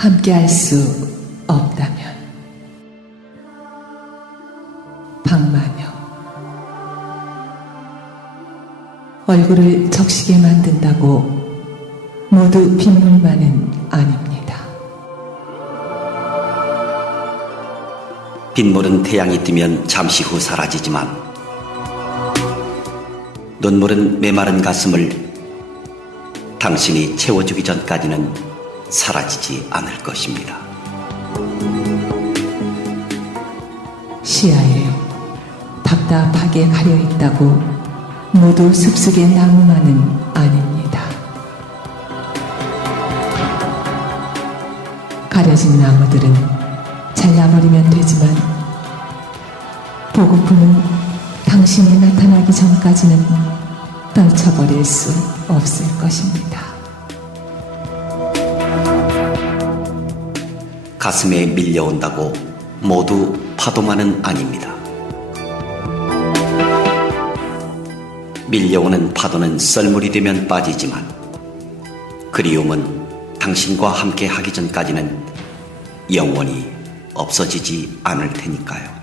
함께 할 수 없다면 박마녀 얼굴을 적시게 만든다고 모두 빗물만은 아닙니다. 빗물은 태양이 뜨면 잠시 후 사라지지만 눈물은 메마른 가슴을 당신이 채워주기 전까지는 사라지지 않을 것입니다. 시야에 답답하게 가려 있다고 모두 숲속의 나무만은 아닙니다. 가려진 나무들은 잘라버리면 되지만 보고품은 당신이 나타나기 전까지는 떨쳐버릴 수 없을 것입니다. 가슴에 밀려온다고 모두 파도만은 아닙니다. 밀려오는 파도는 썰물이 되면 빠지지만 그리움은 당신과 함께 하기 전까지는 영원히 없어지지 않을 테니까요.